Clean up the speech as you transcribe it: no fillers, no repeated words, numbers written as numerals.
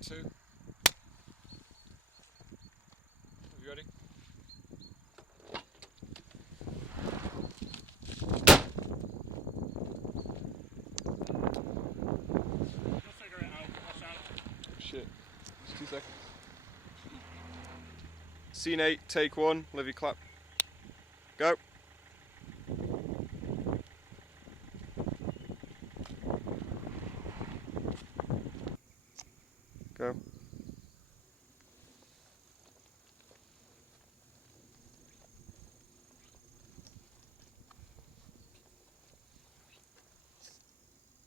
Take two. Are you ready? You'll figure it out. Watch out. Shit. Just 2 seconds. Scene 8, take 1, Livy clap. Go. Go.